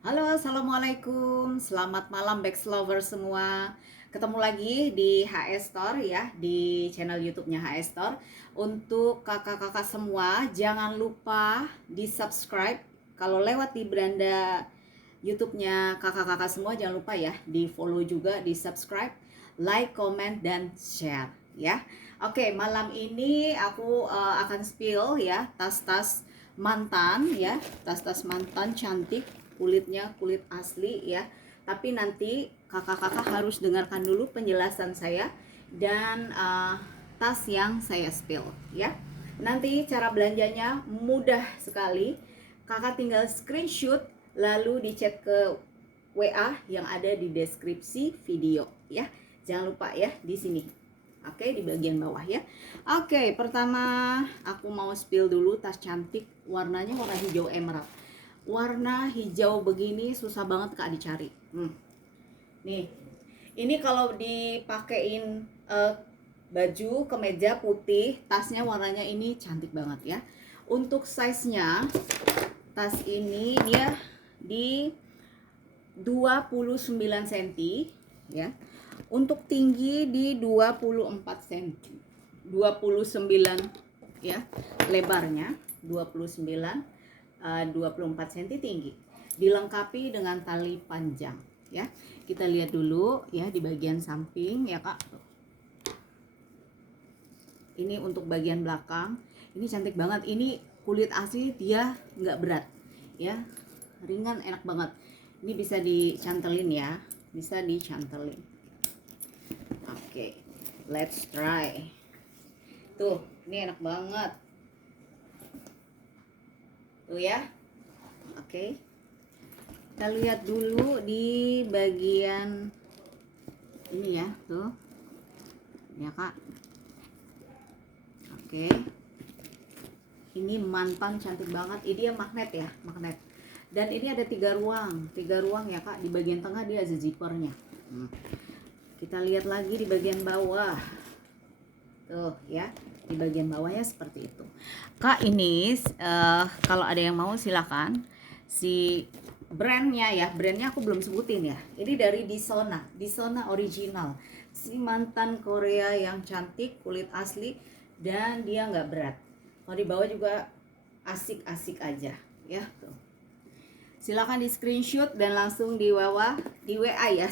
Halo, assalamualaikum. Selamat malam, Bex lover semua. Ketemu lagi di HS Store ya, di channel YouTube-nya HS Store. Untuk kakak-kakak semua, jangan lupa di subscribe. Kalau lewat di beranda YouTube-nya kakak-kakak semua, jangan lupa ya di follow juga, di subscribe, like, comment, dan share ya. Oke, malam ini aku akan spill ya tas-tas mantan ya, tas-tas mantan cantik, kulitnya kulit asli ya. Tapi nanti kakak-kakak harus dengarkan dulu penjelasan saya dan tas yang saya spill ya. Nanti cara belanjanya mudah sekali. Kakak tinggal screenshot lalu dicat ke WA yang ada di deskripsi video ya. Jangan lupa ya di sini. Oke, di bagian bawah ya. Oke, pertama aku mau spill dulu tas cantik, warnanya warna hijau emerald. Warna hijau begini susah banget Kak dicari. Nih, ini kalau dipakein baju kemeja putih, tasnya warnanya ini cantik banget ya. Untuk size-nya, tas ini dia di 29 cm ya. Untuk tinggi di 24 cm. 29 ya. Lebarnya 29 24 cm tinggi. Dilengkapi dengan tali panjang ya. Kita lihat dulu ya di bagian samping ya, Kak. Ini untuk bagian belakang. Ini cantik banget. Ini kulit asli, dia nggak berat ya. Ringan, enak banget. Ini bisa dicantelin ya. Bisa dicantelin. Oke, let's try. Tuh, ini enak banget. Tuh ya. Oke. Kita lihat dulu di bagian ini ya, tuh. Ya, Kak. Oke. Ini mantan cantik banget. Ini dia magnet ya, magnet. Dan ini ada 3 ruang. 3 ruang ya, Kak. Di bagian tengah dia ada zippernya. Kita lihat lagi di bagian bawah. Tuh ya, di bagian bawahnya seperti itu. Kak, ini kalau ada yang mau silakan. Si brandnya ya, brandnya aku belum sebutin ya. Ini dari Disona, Disona original. Si mantan Korea yang cantik, kulit asli, dan dia nggak berat. Kalau di bawah juga asik-asik aja ya. Tuh. Silakan di screenshot dan langsung di WA ya,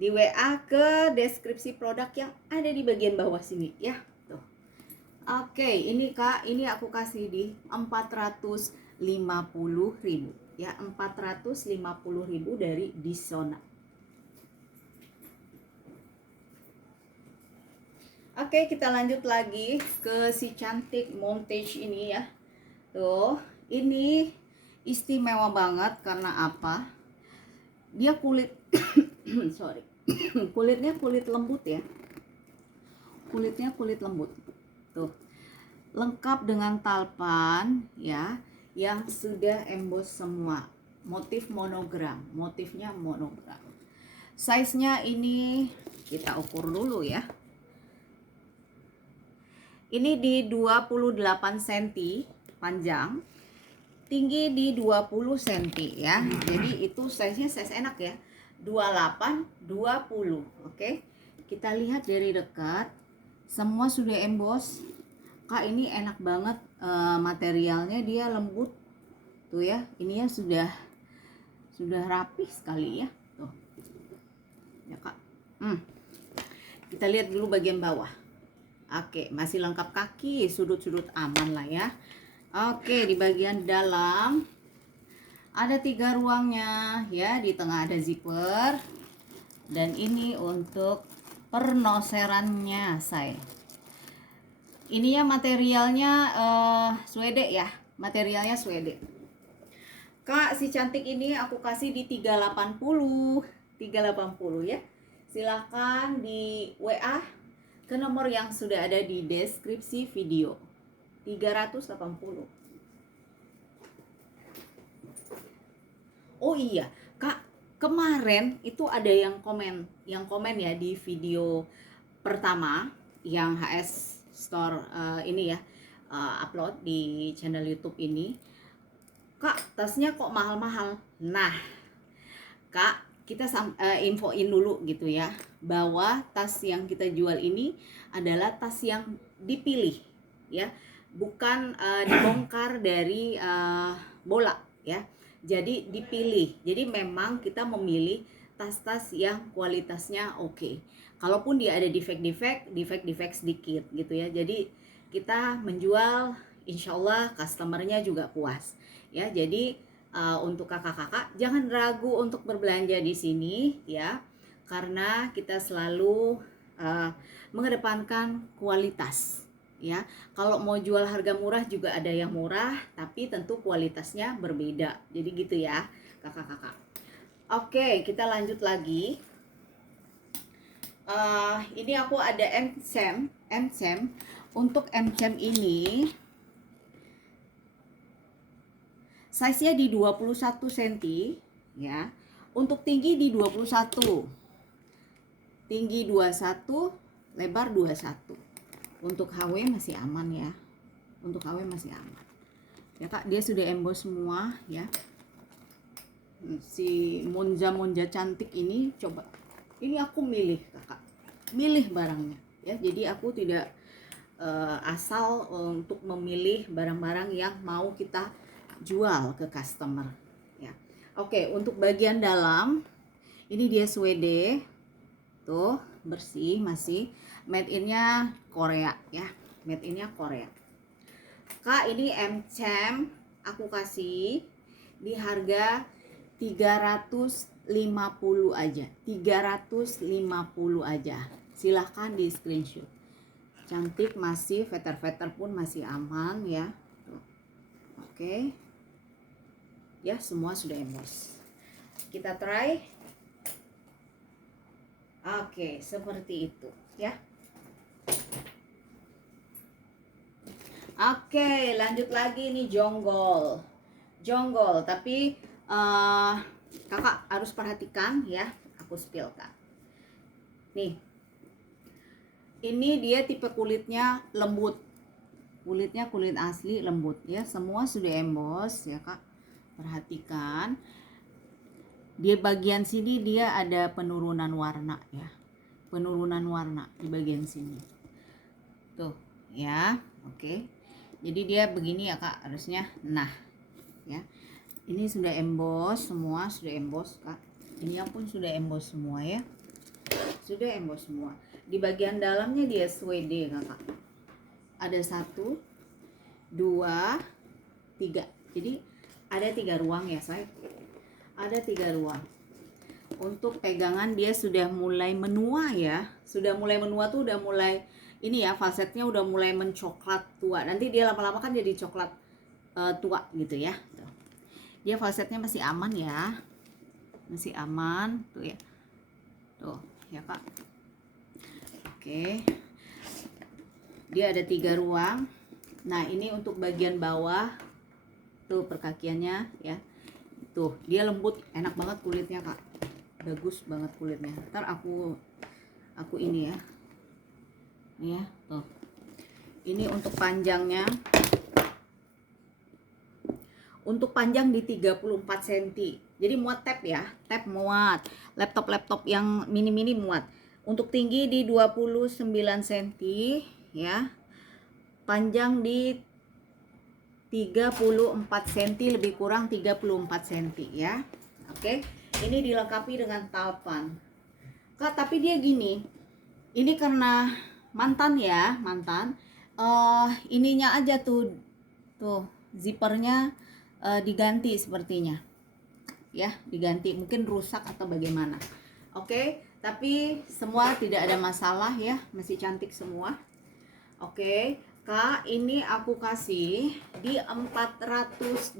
di WA ke deskripsi produk yang ada di bagian bawah sini ya. Tuh. Oke, ini Kak, ini aku kasih di 450.000 ya, 450.000 dari Disona. Oke, kita lanjut lagi ke si cantik montage ini ya. Tuh, ini istimewa banget karena apa? Dia kulit sorry. Kulitnya kulit lembut ya. Kulitnya kulit lembut. Tuh. Lengkap dengan talpan ya, yang sudah emboss semua. Motif monogram, motifnya monogram. Size-nya ini kita ukur dulu ya. Ini di 28 cm panjang, tinggi di 20 cm ya. Jadi itu size-nya size enak ya. 28 20. Oke. Kita lihat dari dekat. Semua sudah emboss. Kak, ini enak banget, materialnya dia lembut. Tuh ya, ininya sudah rapi sekali ya. Tuh. Ya, Kak. Kita lihat dulu bagian bawah. Oke, masih lengkap kaki, sudut-sudut aman lah ya. Oke, di bagian dalam ada 3 ruangnya ya. Di tengah ada zipper. Dan ini untuk pernoserannya, say. Ini ya materialnya Swede ya. Materialnya Swede. Kak, si cantik ini aku kasih di 380. 380 ya. Silahkan di WA ke nomor yang sudah ada di deskripsi video. 380. Oh iya, Kak, kemarin itu ada yang komen ya di video pertama yang HS Store ini ya, upload di channel YouTube ini. Kak, tasnya kok mahal-mahal. Nah, Kak, kita infoin dulu gitu ya, bahwa tas yang kita jual ini adalah tas yang dipilih ya, bukan dibongkar dari bola ya. Jadi dipilih. Jadi memang kita memilih tas-tas yang kualitasnya oke. Kalaupun dia ada defect sedikit gitu ya. Jadi kita menjual, insya Allah customernya juga puas ya. Jadi untuk kakak-kakak jangan ragu untuk berbelanja di sini ya, karena kita selalu mengedepankan kualitas ya. Kalau mau jual harga murah juga ada yang murah, tapi tentu kualitasnya berbeda. Jadi gitu ya kakak-kakak. Oke, kita lanjut lagi. Ini aku ada M-Cam. Untuk M-Cam ini size-nya di 21 cm ya. Untuk tinggi di 21. Tinggi 21, lebar 21. Untuk HW masih aman ya. Untuk HW masih aman. Ya Kak, dia sudah emboss semua ya. Si Monza cantik ini, coba. Ini aku milih Kakak. Milih barangnya ya. Jadi aku tidak asal untuk memilih barang-barang yang mau kita jual ke customer ya. Oke, untuk bagian dalam ini dia suede tuh, bersih, masih made in-nya Korea ya. Made in-nya Korea. Kak, ini M-Cam aku kasih di harga 350 aja. 350 aja. Silahkan di screenshot. Cantik, masih veter-veter pun masih aman ya. Tuh. Oke. Ya, semua sudah emboss. Kita try. Oke, seperti itu ya. Oke, lanjut lagi nih jonggol. Jonggol, tapi kakak harus perhatikan ya. Aku spillkan. Nih. Ini dia tipe kulitnya lembut. Kulitnya kulit asli lembut ya. Semua sudah emboss ya Kak. Perhatikan. Di bagian sini dia ada penurunan warna ya. Penurunan warna di bagian sini. Tuh ya. Oke. Jadi dia begini ya Kak harusnya. Nah ya. Ini sudah emboss semua. Sudah emboss Kak. Ini pun sudah emboss semua ya. Sudah emboss semua. Di bagian dalamnya dia suede Kakak. Ada 1, 2, 3. Jadi ada 3 ruang ya say. Ada 3 ruang. Untuk pegangan dia sudah mulai menua ya. Sudah mulai menua tuh udah mulai ini ya, falsetnya udah mulai mencoklat tua. Nanti dia lama-lama kan jadi coklat tua gitu ya. Dia falsetnya masih aman ya. Masih aman tuh ya. Tuh ya Kak. Oke. Dia ada 3 ruang. Nah, ini untuk bagian bawah. Tuh perkakiannya ya. Tuh, dia lembut, enak banget kulitnya, Kak. Bagus banget kulitnya. Ntar aku ini ya. Ini ya, tuh. Ini untuk panjangnya. Untuk panjang di 34 cm. Jadi muat tab ya. Tab muat. Laptop yang mini-mini muat. Untuk tinggi di 29 cm ya. Panjang di 34 cm, lebih kurang 34 cm ya. Oke. Ini dilengkapi dengan talpan. Kak, tapi dia gini. Ini karena mantan ya, mantan. Ininya aja tuh zippernya diganti sepertinya. Ya, diganti, mungkin rusak atau bagaimana. Oke. Tapi semua tidak ada masalah ya, masih cantik semua. Oke, Kak, ini aku kasih di 480.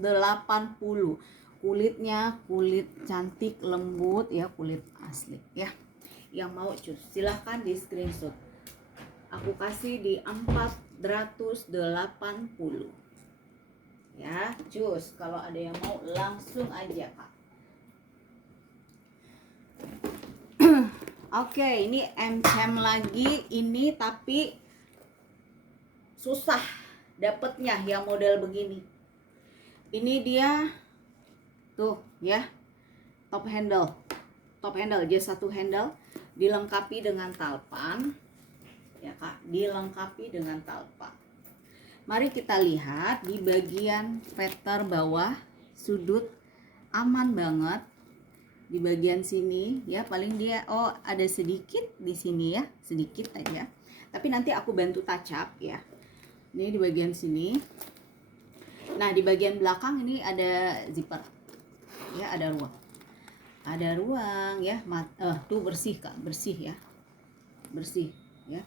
Kulitnya kulit cantik, lembut ya, kulit asli ya. Yang mau cus, silahkan di screenshot. Aku kasih di 480. Ya, cus. Kalau ada yang mau langsung aja, Kak. Oke, ini M-Cam lagi. Ini tapi susah dapetnya yang model begini. Ini dia tuh ya. top handle. Top handle, dia satu handle dilengkapi dengan talpan. Ya Kak, dilengkapi dengan talpan. Mari kita lihat di bagian veter bawah sudut, aman banget. Di bagian sini ya, paling dia ada sedikit di sini ya, sedikit aja. Tapi nanti aku bantu touch up ya. Ini di bagian sini. Nah, di bagian belakang ini ada zipper. Ya, ada ruang. Ada ruang ya. Tuh bersih Kak, bersih ya. Bersih ya.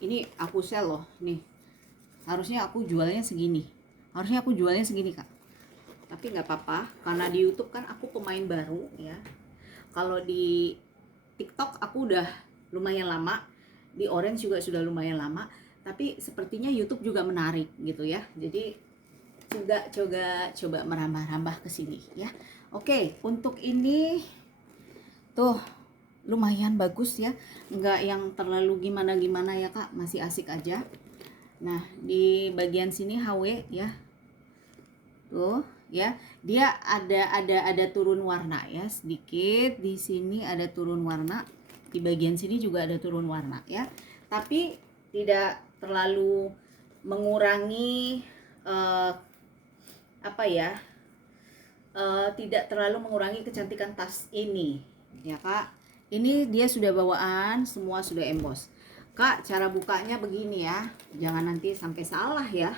Ini aku sel loh, nih. Harusnya aku jualnya segini. Kak. Tapi nggak apa-apa, karena di YouTube kan aku pemain baru ya. Kalau di TikTok aku udah lumayan lama, di Orange juga sudah lumayan lama. Tapi sepertinya YouTube juga menarik gitu ya. Jadi juga coba merambah-rambah ke sini ya. Oke, untuk ini tuh lumayan bagus ya. Nggak yang terlalu gimana-gimana ya Kak, masih asik aja. Nah, di bagian sini HW ya. Tuh, ya. Dia ada turun warna ya, sedikit. Di sini ada turun warna. Di bagian sini juga ada turun warna ya. Tapi tidak terlalu mengurangi tidak terlalu mengurangi kecantikan tas ini. Ya, Kak. Ini dia sudah bawaan, semua sudah emboss. Kak, cara bukanya begini ya, jangan nanti sampai salah ya.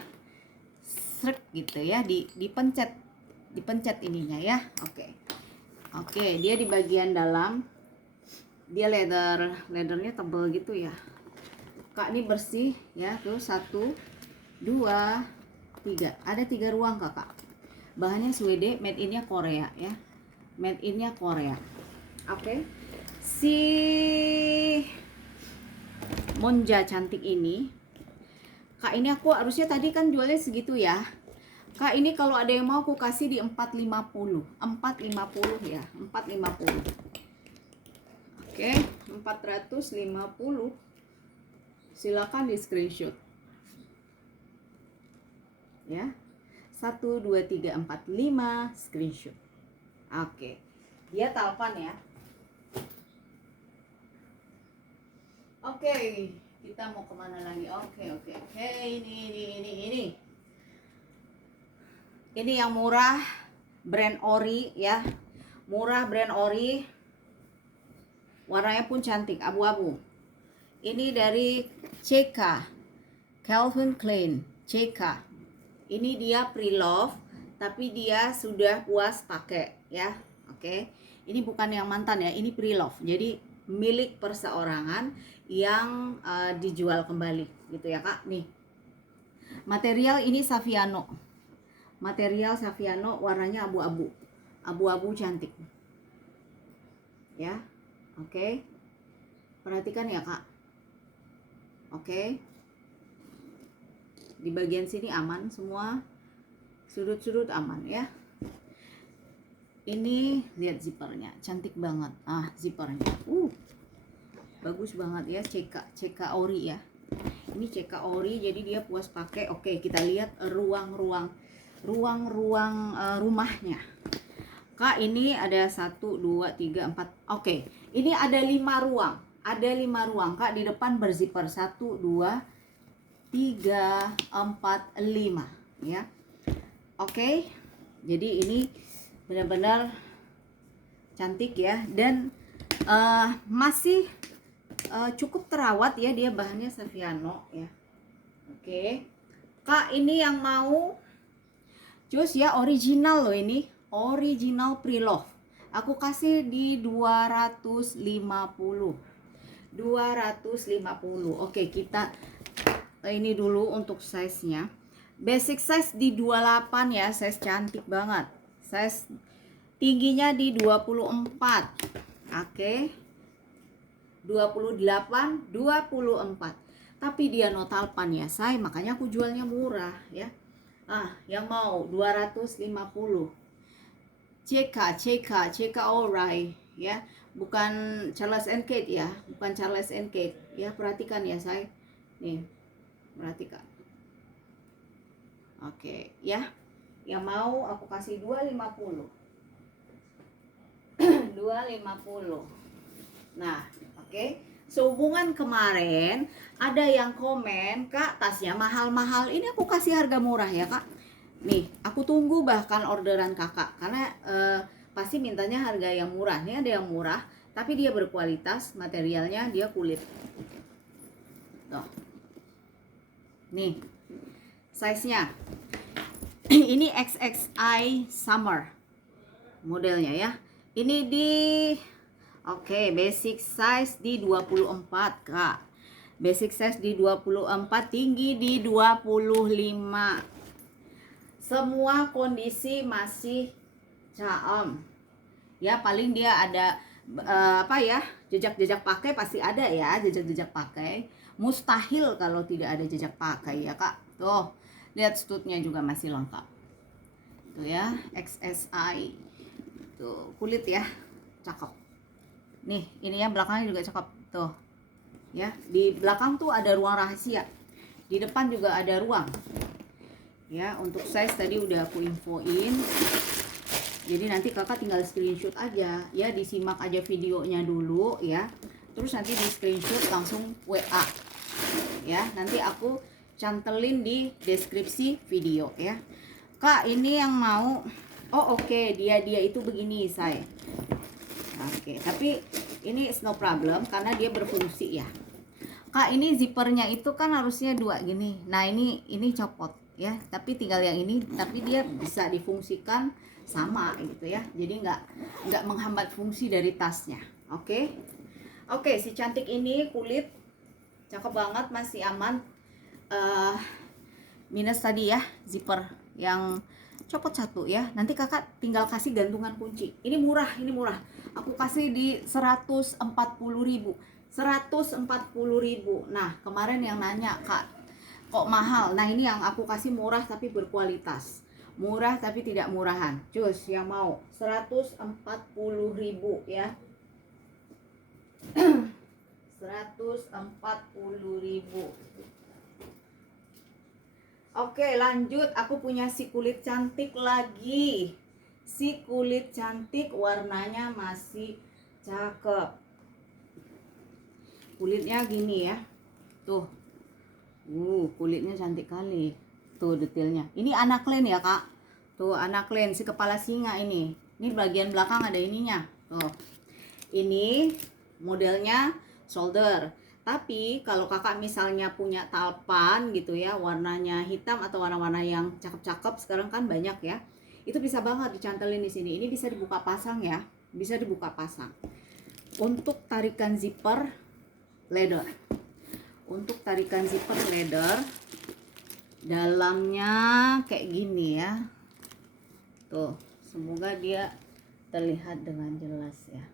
Srek gitu ya, dipencet ininya ya. Oke, dia di bagian dalam, dia leathernya tebal gitu ya. Kak, ini bersih ya, tuh 1, 2, 3, ada 3 ruang Kakak. Bahannya Swede, made innya Korea ya, made innya Korea. Oke. Si Monja cantik ini, Kak, ini aku harusnya tadi kan jualnya segitu ya. Kak, ini kalau ada yang mau aku kasih di 450 ya, 450. Oke, 450. Silakan di screenshot ya. 1 2 3 4 5 screenshot. Oke. Dia talpan ya. Oke, kita mau kemana lagi? Oke. Ini. Ini yang murah, brand Ori ya. Murah brand Ori. Warnanya pun cantik, abu-abu. Ini dari CK, Calvin Klein, CK. Ini dia pre-love, tapi dia sudah puas pakai ya. Oke. Ini bukan yang mantan ya, ini pre-love. Jadi milik perseorangan yang dijual kembali gitu ya Kak. Nih. Material ini Saviano. Material Saviano, warnanya abu-abu. Abu-abu cantik. Ya. Oke. Perhatikan ya Kak. Oke. Di bagian sini aman semua. Sudut-sudut aman ya. Ini lihat zippernya, cantik banget. Zippernya. Bagus banget ya, CK Ori ya. Ini CK Ori, jadi dia puas pakai. Oke, kita lihat ruang-ruang rumahnya. Kak, ini ada 1 2 3 4. Oke, ini ada 5 ruang. Ada 5 ruang, Kak. Di depan berzipper 1 2 3 4 5 ya. Oke. Jadi ini benar-benar cantik ya, dan masih cukup terawat ya, dia bahannya Saviano ya. Oke. Kak, ini yang mau cus ya, original loh, ini original pre-love. Aku kasih di 250. Oke, kita ini dulu untuk size-nya. Basic size di 28 ya, size cantik banget. Size tingginya di 24. Oke. 28, 24. Tapi dia no talpan ya, say, makanya aku jualnya murah ya. Yang mau 250. CK Alright ya. Bukan Charles & Kate ya, bukan Charles & Kate ya. Perhatikan ya, say. Nih. Perhatikan. Oke, ya. Yang mau aku kasih 250. 250. Nah, oke. Sehubungan kemarin ada yang komen, Kak, tasnya mahal-mahal. Ini aku kasih harga murah ya, Kak. Nih, aku tunggu bahkan orderan Kakak karena pasti mintanya harga yang murah. Ini ada yang murah, tapi dia berkualitas, materialnya dia kulit. Tuh. Nih, size-nya. Ini XXI Summer modelnya ya. Ini di basic size di 24, Kak. Basic size di 24, tinggi di 25. Semua kondisi masih caem. Ya, paling dia ada jejak-jejak pakai pasti ada ya, jejak-jejak pakai. Mustahil kalau tidak ada jejak pakai ya, Kak. Tuh, lihat studnya juga masih lengkap. Tuh ya, XSI. Tuh, kulit ya, cakep. Nih, ini ya belakangnya juga cakep. Tuh. Ya, di belakang tuh ada ruang rahasia. Di depan juga ada ruang. Ya, untuk size tadi udah aku infoin. Jadi nanti Kakak tinggal screenshot aja ya, disimak aja videonya dulu ya. Terus nanti di screenshot langsung WA. Ya, nanti aku cantelin di deskripsi video ya. Kak, ini yang mau dia itu begini saya. Tapi ini is no problem karena dia berfungsi ya. Kak, ini zippernya itu kan harusnya 2 gini. Nah, ini copot ya, tapi tinggal yang ini, tapi dia bisa difungsikan sama gitu ya. Jadi nggak menghambat fungsi dari tasnya. Oke, si cantik ini kulit cakep banget, masih aman. Minus tadi ya, zipper yang copot 1 ya. Nanti Kakak tinggal kasih gantungan kunci. Ini murah. Aku kasih di 140.000. 140.000. Nah, kemarin yang nanya, Kak, kok mahal? Nah, ini yang aku kasih murah tapi berkualitas. Murah tapi tidak murahan. Cus, yang mau 140.000 ya. 140.000. Oke, lanjut. Aku punya si kulit cantik lagi. Si kulit cantik, warnanya masih cakep. Kulitnya gini ya. Tuh. Kulitnya cantik kali. Tuh detailnya. Ini anaklin ya, Kak. Tuh, anaklin si kepala singa ini. Ini bagian belakang ada ininya. Tuh. Ini modelnya shoulder. Tapi kalau Kakak misalnya punya talpan gitu ya, warnanya hitam atau warna-warna yang cakep-cakep, sekarang kan banyak ya. Itu bisa banget dicantelin di sini. Ini bisa dibuka pasang ya. Bisa dibuka pasang. Untuk tarikan zipper leather. Untuk tarikan zipper leather, dalamnya kayak gini ya. Tuh, semoga dia terlihat dengan jelas ya.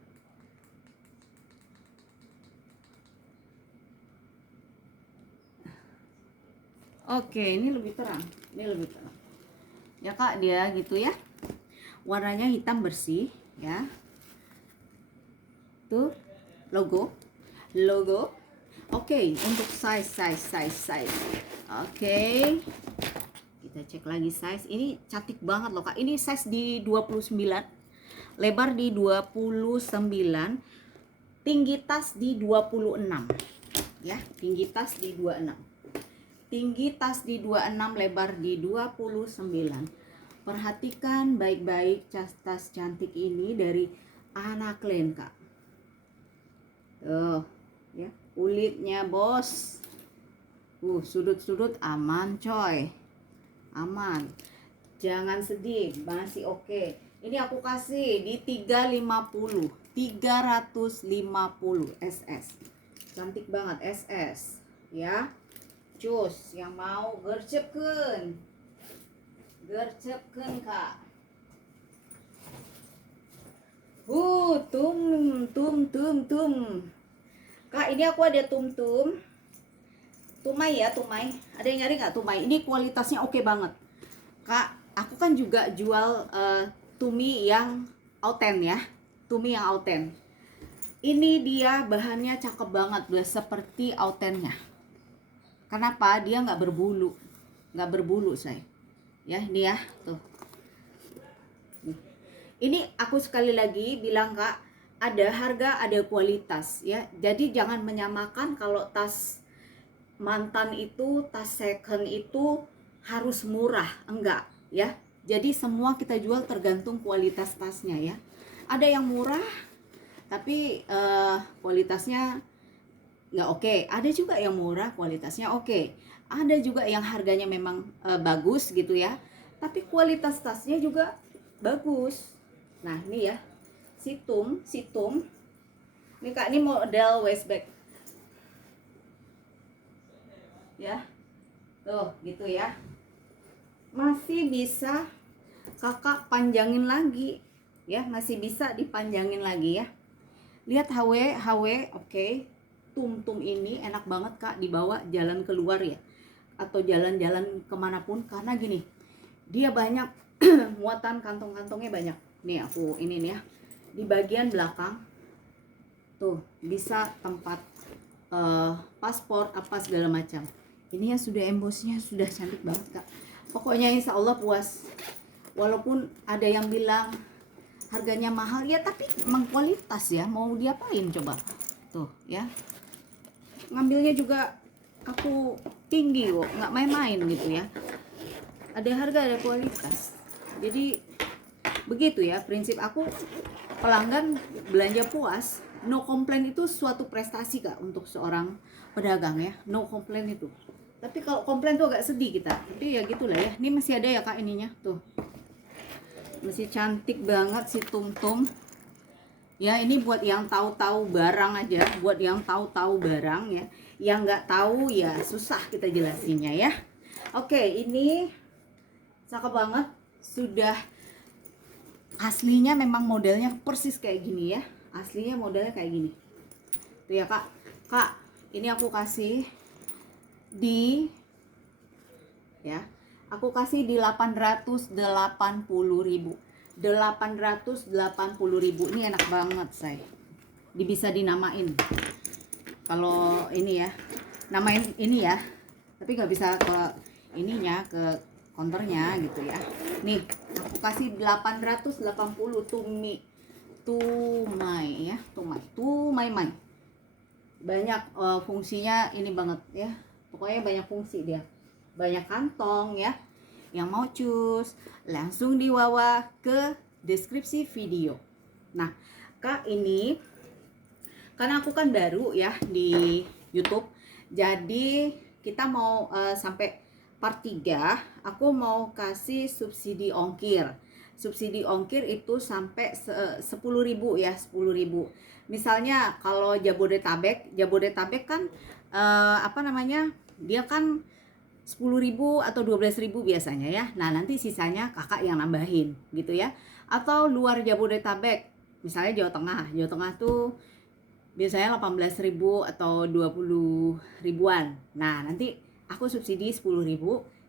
Oke, ini lebih terang. Ya, Kak, dia gitu ya. Warnanya hitam bersih ya. Tuh, logo. Oke, untuk size. Oke. Kita cek lagi size. Ini cantik banget loh, Kak. Ini size di 29. Lebar di 29. Tinggi tas di 26. Ya, tinggi tas di 26. Tinggi tas di 26, lebar di 29. Perhatikan baik-baik tas cantik ini dari anaklin, Kak. Tuh, ya, kulitnya bos. Sudut-sudut aman, coy. Aman. Jangan sedih, masih oke. Ini aku kasih di 350. 350 SS. Cantik banget SS, ya. Cus, yang mau gercepkeun, Kak. Tum. Kak, ini aku ada tum. Tumai. Ada yang nyari nggak tumai? Ini kualitasnya oke banget. Kak, aku kan juga jual tumi yang auten ya. Tumi yang auten. Ini dia bahannya cakep banget, udah seperti autennya. Kenapa? Dia nggak berbulu say. Ya, ini ya, tuh. Ini aku sekali lagi bilang, Kak, ada harga, ada kualitas ya. Jadi jangan menyamakan kalau tas mantan itu, tas second itu harus murah, enggak ya. Jadi semua kita jual tergantung kualitas tasnya ya. Ada yang murah tapi kualitasnya nggak oke. Ada juga yang murah kualitasnya oke. Ada juga yang harganya memang bagus gitu ya, tapi kualitas tasnya juga bagus. Nah ini ya, situm ini kak, ini model waist bag ya, tuh gitu ya, masih bisa kakak panjangin lagi ya, masih bisa dipanjangin lagi ya. Lihat HW oke. Tum ini enak banget kak dibawa jalan keluar ya, atau jalan-jalan kemanapun, karena gini, dia banyak muatan, kantong-kantongnya banyak. Nih aku ini nih ya, di bagian belakang tuh bisa tempat paspor apa segala macam. Ini ya sudah embossnya sudah cantik banget kak. Pokoknya insya Allah puas. Walaupun ada yang bilang harganya mahal ya, tapi emang kualitas ya, mau diapain coba. Tuh ya, ngambilnya juga aku tinggi kok, nggak main-main gitu ya. Ada harga, ada kualitas. Jadi begitu ya prinsip aku, pelanggan belanja puas, no komplain itu suatu prestasi kak untuk seorang pedagang ya, no komplain itu. Tapi kalau komplain tuh agak sedih kita, tapi ya gitulah ya. Ini masih ada ya kak ininya tuh, masih cantik banget si tum ya. Ini buat yang tahu-tahu barang aja, buat yang tahu-tahu barang ya. Yang nggak tahu ya susah kita jelasinnya ya. Oke, ini cakep banget. Sudah aslinya memang modelnya persis kayak gini ya. Aslinya modelnya kayak gini. Tuh ya kak. Kak, ini aku kasih di ya. Aku kasih di 880.000. 880.000. Ini enak banget say. Bisa dinamain. Kalau ini ya, namain ini ya. Tapi nggak bisa ke ininya, ke counternya gitu ya. Nih, aku kasih 880 tumai ya, tumai. Banyak fungsinya ini banget ya. Pokoknya banyak fungsi dia. Banyak kantong ya. Yang mau cus, langsung di bawah ke deskripsi video. Nah, kak ini karena aku kan baru ya di YouTube, jadi kita mau sampai part 3 aku mau kasih subsidi ongkir. Subsidi ongkir itu sampai 10.000 ya, 10.000. Misalnya kalau Jabodetabek kan apa namanya, dia kan 10.000 atau 12.000 biasanya ya. Nah nanti sisanya kakak yang nambahin gitu ya. Atau luar Jabodetabek, misalnya Jawa Tengah tuh biasanya 18.000 atau 20 ribuan. Nah nanti aku subsidi 10.000,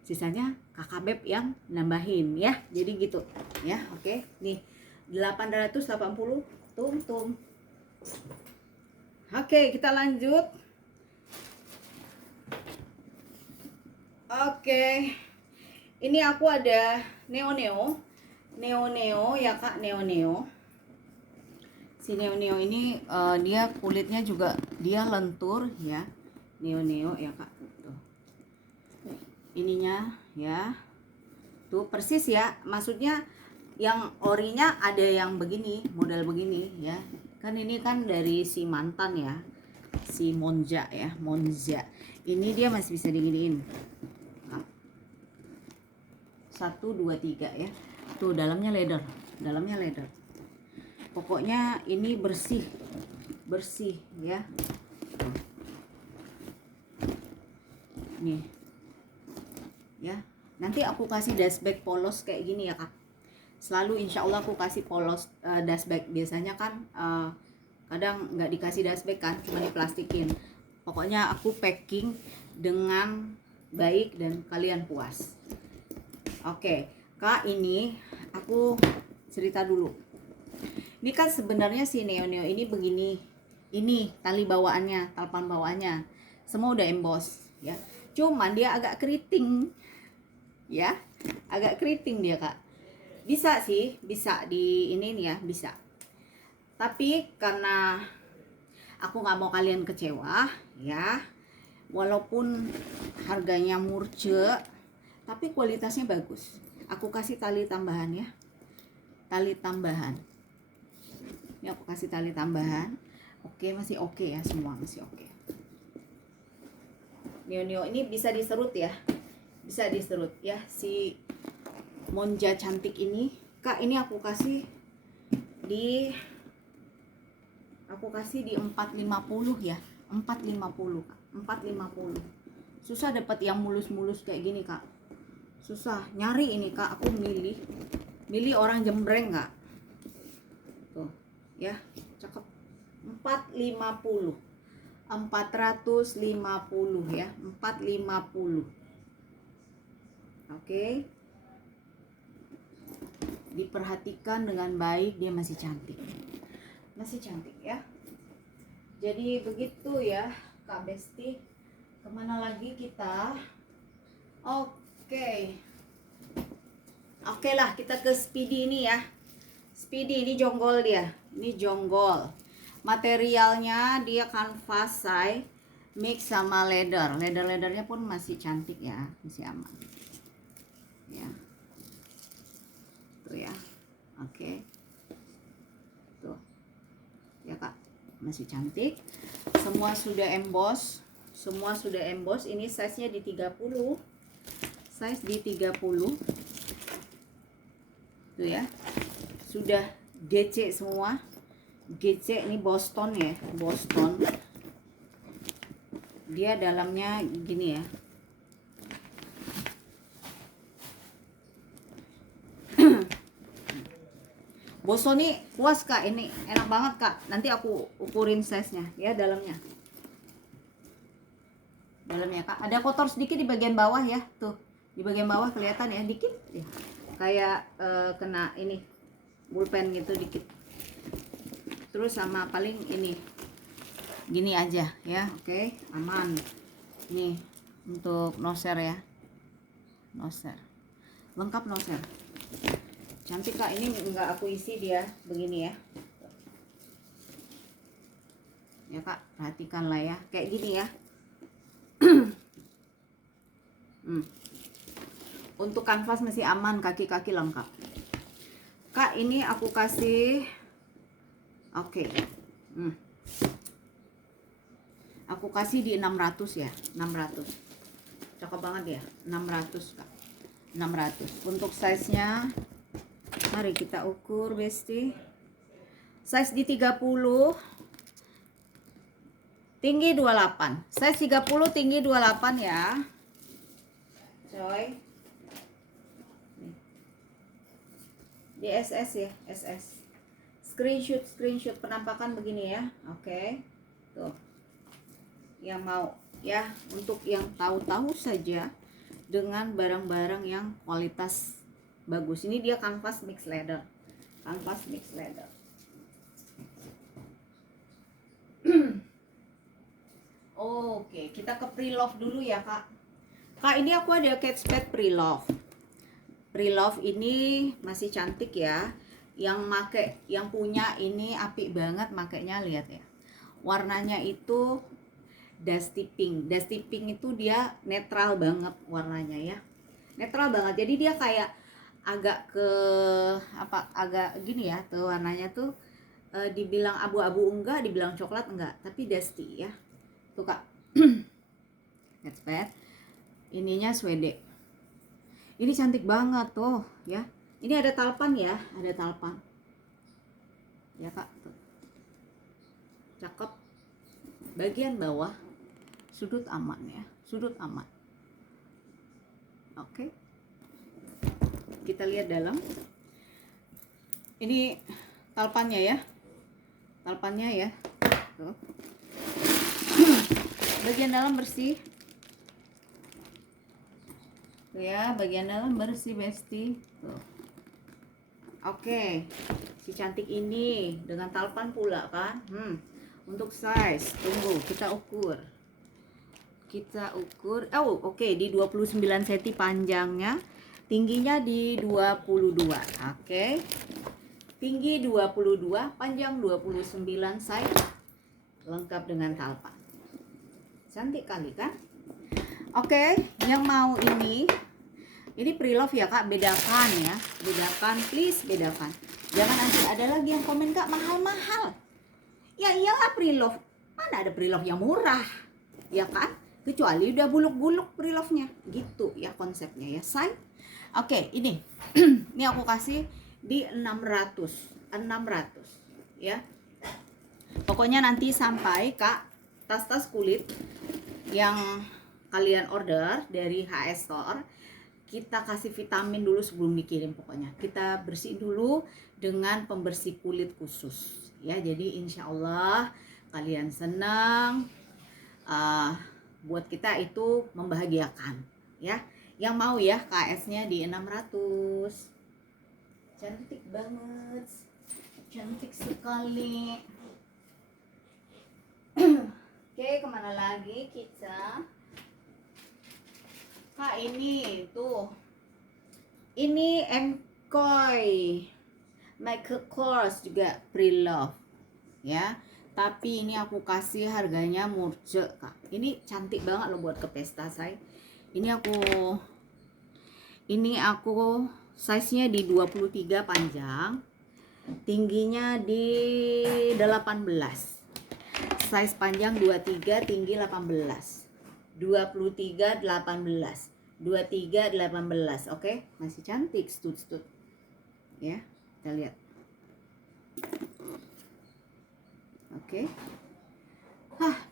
sisanya kakak beb yang nambahin ya. Jadi gitu ya. Oke, nih 880 tum. Oke, kita lanjut. Oke, ini aku ada neo ya kak, neo. Si neo ini dia kulitnya juga dia lentur ya, neo ya kak. Tuh. Ininya ya, tuh persis ya. Maksudnya yang orinya ada yang begini, model begini ya. Kan ini kan dari si mantan ya, si Monza. Ini dia masih bisa diginiin. 1, 2, 3 ya. Tuh dalamnya leather. Pokoknya ini bersih ya. Nih. Ya. Nanti aku kasih dashbag polos kayak gini ya, Kak. Selalu insya Allah aku kasih polos dashbag. Biasanya kan kadang nggak dikasih dashbag kan, cuma diplastikin. Pokoknya aku packing dengan baik dan kalian puas. Oke, Kak, ini aku cerita dulu. Ini kan sebenarnya si neo ini begini. Ini tali bawaannya, talpan bawaannya. Semua udah emboss ya. Cuman dia agak keriting. Ya. Agak keriting dia, Kak. Bisa sih, bisa di ini nih ya, bisa. Tapi karena aku nggak mau kalian kecewa ya, walaupun harganya murce tapi kualitasnya bagus. Aku kasih tali tambahan ya, tali tambahan. Ini aku kasih tali tambahan. Oke, masih oke ya, semua masih oke. Nio ini bisa diserut ya, bisa diserut ya si Monja cantik ini. Kak, ini aku kasih di 450 ya, 450 Kak, 450. Susah dapat yang mulus-mulus kayak gini Kak, susah nyari ini Kak. Aku milih orang Jembreng Kak. Tuh ya, cakep. 450 ya, 450. Oke, diperhatikan dengan baik, dia masih cantik ya. Jadi begitu ya Kak Besti. Kemana lagi kita? Oke lah, kita ke Speedy ini ya. Speedy ini jonggol dia. Ini jonggol. Materialnya dia kanvas say mix sama leather. Leathernya pun masih cantik ya, masih aman. Ya. Tuh ya. Oke. Tuh. Ya Kak, masih cantik. Semua sudah emboss. Ini size-nya di 30. Size di 30. Tuh ya. Sudah GC semua. GC ini Boston ya, Boston. Dia dalamnya gini ya. Boston nih puas Kak, ini enak banget Kak. Nanti aku ukurin size-nya ya dalamnya. Dalamnya Kak, ada kotor sedikit di bagian bawah ya. Tuh, di bagian bawah kelihatan ya, dikit ya. Kayak kena ini pulpen gitu dikit. Terus sama paling ini gini aja ya. Oke, aman. Nih untuk noser ya, noser lengkap, noser cantik Kak. Ini enggak aku isi dia begini ya. Ya Kak, perhatikan lah ya, kayak gini ya. Untuk kanvas masih aman, kaki-kaki lengkap Kak. Ini aku kasih oke. Aku kasih di 600 ya, 600. Cakep banget ya, 600 Kak. 600. Untuk size-nya mari kita ukur Besti. Size di 30, tinggi 28. Size 30, tinggi 28 ya. Coy. Di SS ya, SS. Screenshot penampakan begini ya. Oke. Tuh. Yang mau ya, untuk yang tahu-tahu saja dengan barang-barang yang kualitas bagus. Ini dia kanvas mix leather. Kanvas mix leather. Oke, kita ke pre-love dulu ya Kak. Kak, ini aku ada catchpad pre-love. Pre-love ini masih cantik ya. Yang punya ini apik banget makanya, lihat ya. Warnanya itu dusty pink. Dusty pink itu dia netral banget warnanya ya. Netral banget. Jadi dia kayak agak agak gini ya tuh warnanya tuh, dibilang abu-abu enggak, dibilang coklat enggak, tapi dusty ya. Tuh Kak. Catchpad. Ininya suede. Ini cantik banget tuh ya. Ini ada talpan ya, ada talpan. Ya Kak, tuh. Cakep. Bagian bawah sudut aman ya, sudut aman. Oke. Kita lihat dalam. Ini talpannya ya. Talpannya ya. Tuh. Bagian dalam bersih. Tuh ya, bagian dalam bersih Besti. Tuh. Oke. Si cantik ini dengan talpan pula kan. Untuk size, tunggu kita ukur. Oh, oke, di 29 cm panjangnya, tingginya di 22. Oke. tinggi 22, panjang 29, size lengkap dengan talpa. Cantik kali kan? Oke, yang mau ini pre-love ya Kak, bedakan ya, bedakan, please bedakan. Jangan nanti ada lagi yang komen Kak mahal-mahal. Ya iyalah pre-love, mana ada pre-love yang murah, ya kan? Kecuali udah buluk-buluk pre-love-nya, gitu ya konsepnya ya say. Oke, ini ini aku kasih di 600 ya. Pokoknya nanti sampai Kak tas-tas kulit yang kalian order dari HS Store, kita kasih vitamin dulu sebelum dikirim. Pokoknya kita bersihin dulu dengan pembersih kulit khusus ya. Jadi insya Allah kalian senang, buat kita itu membahagiakan ya. Yang mau ya KS-nya di 600. Cantik banget, cantik sekali. Oke, kemana lagi kita? Kak, ini tuh, ini MCOY Michael Kors juga pre-love ya, tapi ini aku kasih harganya murce Kak. Ini cantik banget loh buat ke pesta say. Ini aku size-nya di 23 panjang, tingginya di 18. Size panjang 23, tinggi 18. 23 18. 23 18. Oke, masih cantik stut-stut. Ya, kita lihat. Oke.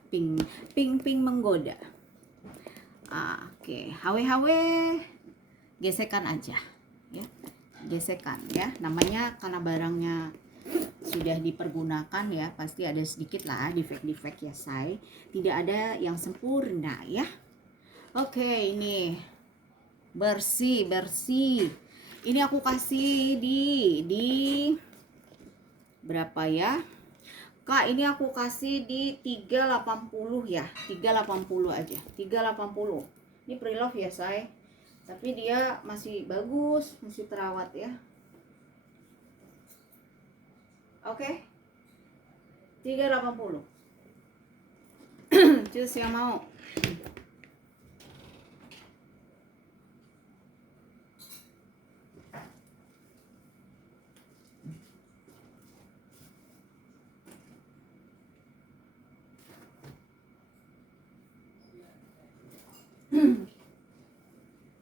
Pink menggoda. Oke, HW gesekan aja ya. Gesekan ya. Namanya karena barangnya sudah dipergunakan ya, pasti ada sedikit lah defect ya say. Tidak ada yang sempurna ya. Oke, ini bersih. Ini aku kasih di berapa ya Kak? Ini aku kasih di 380 ya, 380 aja, 380. Ini pre-love ya say, tapi dia masih bagus, masih terawat ya. Oke, 380. Cus yang mau.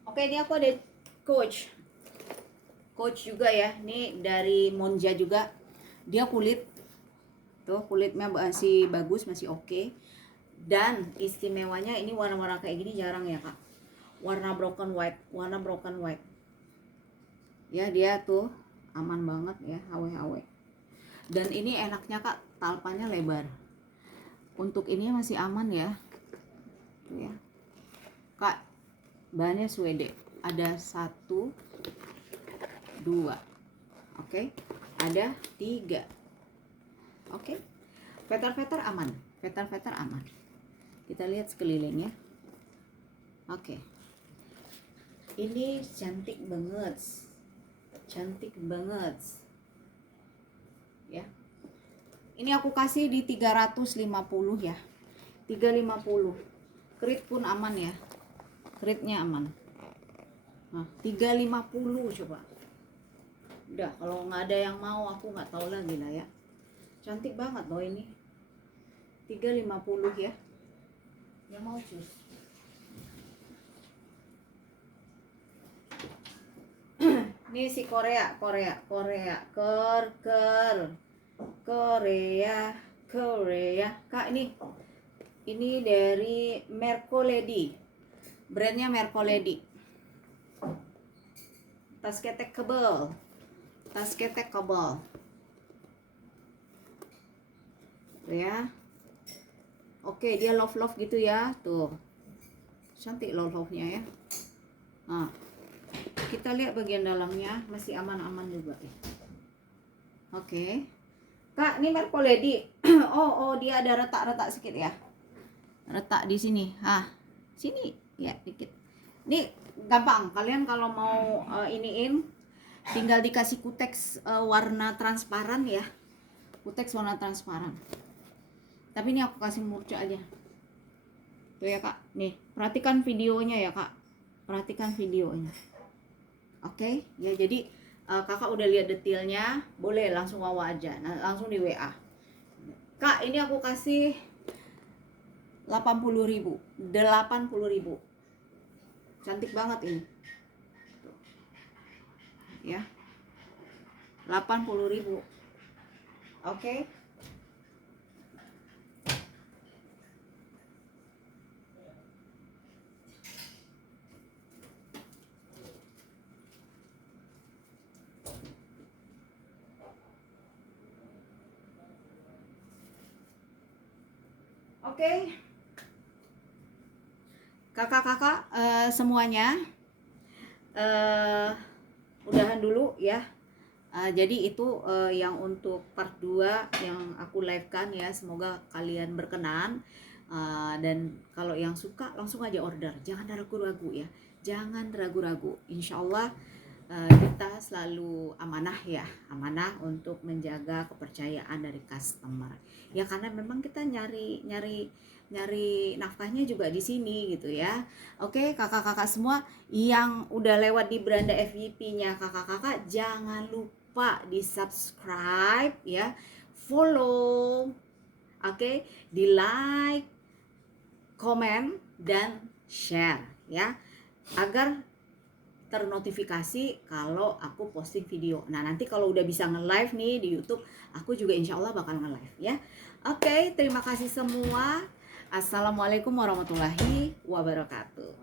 Oke, ini aku ada coach juga ya. Ini dari Monja juga. Dia kulit tuh, kulitnya masih bagus, masih oke. Dan istimewanya ini warna-warna kayak gini jarang ya Kak. Warna broken white ya. Dia tuh aman banget ya, HW. Dan ini enaknya Kak, talpanya lebar. Untuk ini masih aman ya. Tuh ya Kak, bahannya Swede. Ada 1 2, oke, ada 3. Oke, veter aman, veter aman. Kita lihat sekelilingnya. Oke, ini cantik banget ya. Ini aku kasih di 350 ya, 350. Krit pun aman ya, kritnya aman. Nah, 350 coba. Udah, kalau nggak ada yang mau aku nggak tahu lagi lah ya. Cantik banget loh ini. 350 ya. Yang mau cus. Ini si Korea. Kak, ini dari Mercoledi. Brandnya Mercoledi. Tas ketek kabel. Ya. Oke, dia love gitu ya. Tuh. Cantik love-nya ya. Nah, kita lihat bagian dalamnya masih aman-aman juga ya. Oke. Kak, ini Mercoledi. oh, dia ada retak-retak sedikit ya. Retak di sini. Sini ya dikit. Ini gampang. Kalian kalau mau iniin tinggal dikasih kuteks warna transparan ya, kuteks warna transparan. Tapi ini aku kasih murca aja tuh ya kak. Nih perhatikan videonya ya kak, perhatikan videonya. Oke ya, jadi kakak udah lihat detailnya, boleh langsung wawa aja, langsung di WA. Kak ini aku kasih 80.000, 80.000, cantik banget ini ya, 80.000. Oke. Oke, kakak-kakak semuanya, udahan dulu ya. Jadi itu yang untuk part 2 yang aku live-kan ya, semoga kalian berkenan. Dan kalau yang suka langsung aja order, jangan ragu-ragu ya, jangan ragu-ragu. Insya Allah kita selalu amanah ya, amanah untuk menjaga kepercayaan dari customer ya, karena memang kita nyari nafkahnya juga di sini gitu ya. Oke kakak-kakak semua yang udah lewat di beranda FYP-nya kakak-kakak, jangan lupa di subscribe ya, follow, oke, di like, komen, dan share ya, agar ternotifikasi kalau aku posting video. Nah nanti kalau udah bisa nge-live nih di YouTube, aku juga insya Allah bakal nge-live ya. Oke, terima kasih semua. Assalamualaikum warahmatullahi wabarakatuh.